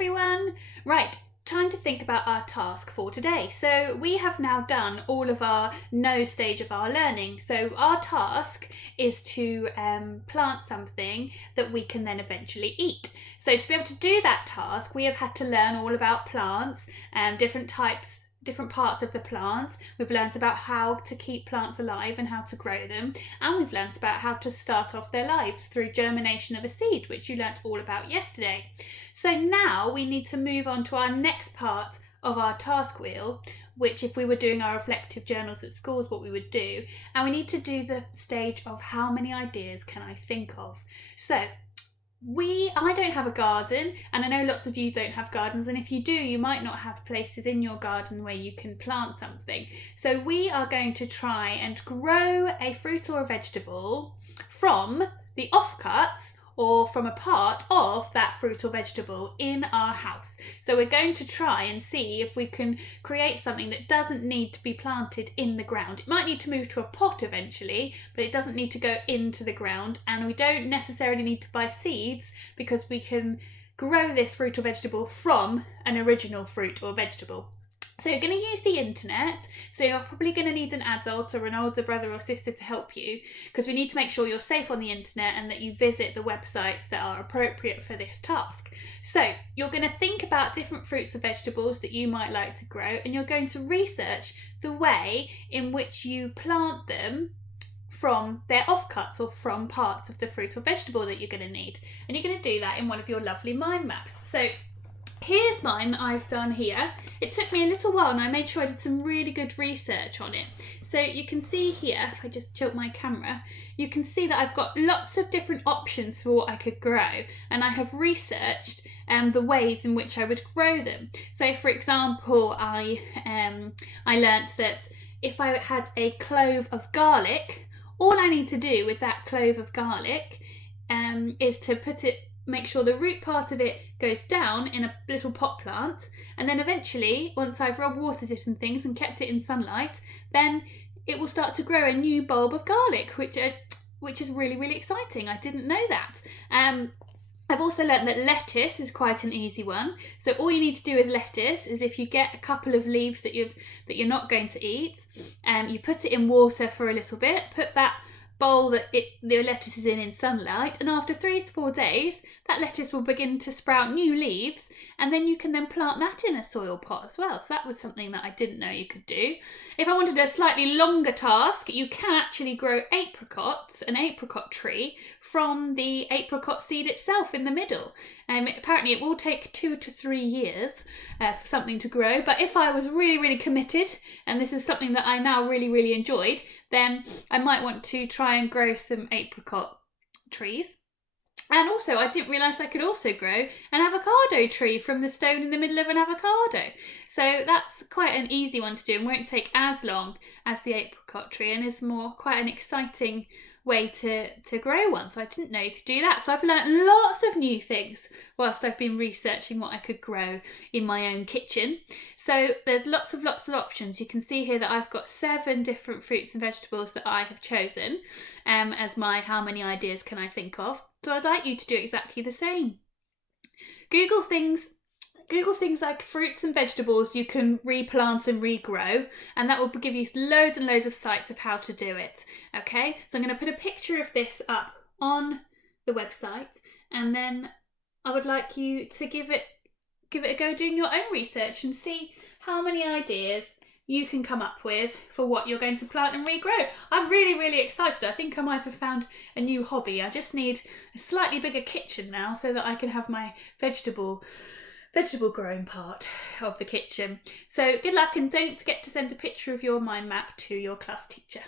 everyone! Right, time to think about our task for today. So we have now done all of our know stage of our learning. So our task is to plant something that we can then eventually eat. So to be able to do that task, we have had to learn all about plants, different parts of the plants. We've learned about how to keep plants alive and how to grow them, and we've learned about how to start off their lives through germination of a seed, which you learnt all about yesterday. So now we need to move on to our next part of our task wheel, which if we were doing our reflective journals at school is what we would do, and we need to do the stage of how many ideas can I think of. So I don't have a garden, and I know lots of you don't have gardens, and if you do, you might not have places in your garden where you can plant something. So we are going to try and grow a fruit or a vegetable from the offcuts or from a part of that fruit or vegetable in our house. So we're going to try and see if we can create something that doesn't need to be planted in the ground. It might need to move to a pot eventually, but it doesn't need to go into the ground, and we don't necessarily need to buy seeds because we can grow this fruit or vegetable from an original fruit or vegetable. So you're going to use the internet, so you're probably going to need an adult or an older brother or sister to help you, because we need to make sure you're safe on the internet and that you visit the websites that are appropriate for this task. So you're going to think about different fruits and vegetables that you might like to grow, and you're going to research the way in which you plant them from their offcuts or from parts of the fruit or vegetable that you're going to need. And you're going to do that in one of your lovely mind maps. So here's mine that I've done here. It took me a little while and I made sure I did some really good research on it. So you can see here, if I just tilt my camera, you can see that I've got lots of different options for what I could grow, and I have researched the ways in which I would grow them. So for example, I learnt that if I had a clove of garlic, all I need to do with that clove of garlic is to make sure the root part of it goes down in a little pot plant, and then eventually, once I've watered it and things and kept it in sunlight, then it will start to grow a new bulb of garlic, which is really, really exciting. I didn't know that. I've also learned that lettuce is quite an easy one. So all you need to do with lettuce is, if you get a couple of leaves that you're not going to eat, you put it in water for a little bit, put that bowl that the lettuce is in sunlight, and after 3 to 4 days that lettuce will begin to sprout new leaves, and then you can then plant that in a soil pot as well. So that was something that I didn't know you could do. If I wanted a slightly longer task, you can actually grow apricots, an apricot tree, from the apricot seed itself in the middle. Apparently it will take 2 to 3 years for something to grow, but if I was really, really committed, and this is something that I now really, really enjoyed, then I might want to try and grow some apricot trees. And also, I didn't realise I could also grow an avocado tree from the stone in the middle of an avocado. So that's quite an easy one to do and won't take as long as the apricot tree, and is quite an exciting way to grow one. So I didn't know you could do that. So I've learnt lots of new things whilst I've been researching what I could grow in my own kitchen. So there's lots of options. You can see here that I've got 7 different fruits and vegetables that I have chosen as my how many ideas can I think of. So I'd like you to do exactly the same. Google things like fruits and vegetables you can replant and regrow, and that will give you loads and loads of sites of how to do it. Okay, so I'm going to put a picture of this up on the website, and then I would like you to give it a go doing your own research and see how many ideas you can come up with for what you're going to plant and regrow. I'm really, really excited. I think I might have found a new hobby. I just need a slightly bigger kitchen now so that I can have my vegetable growing part of the kitchen. So good luck, and don't forget to send a picture of your mind map to your class teacher.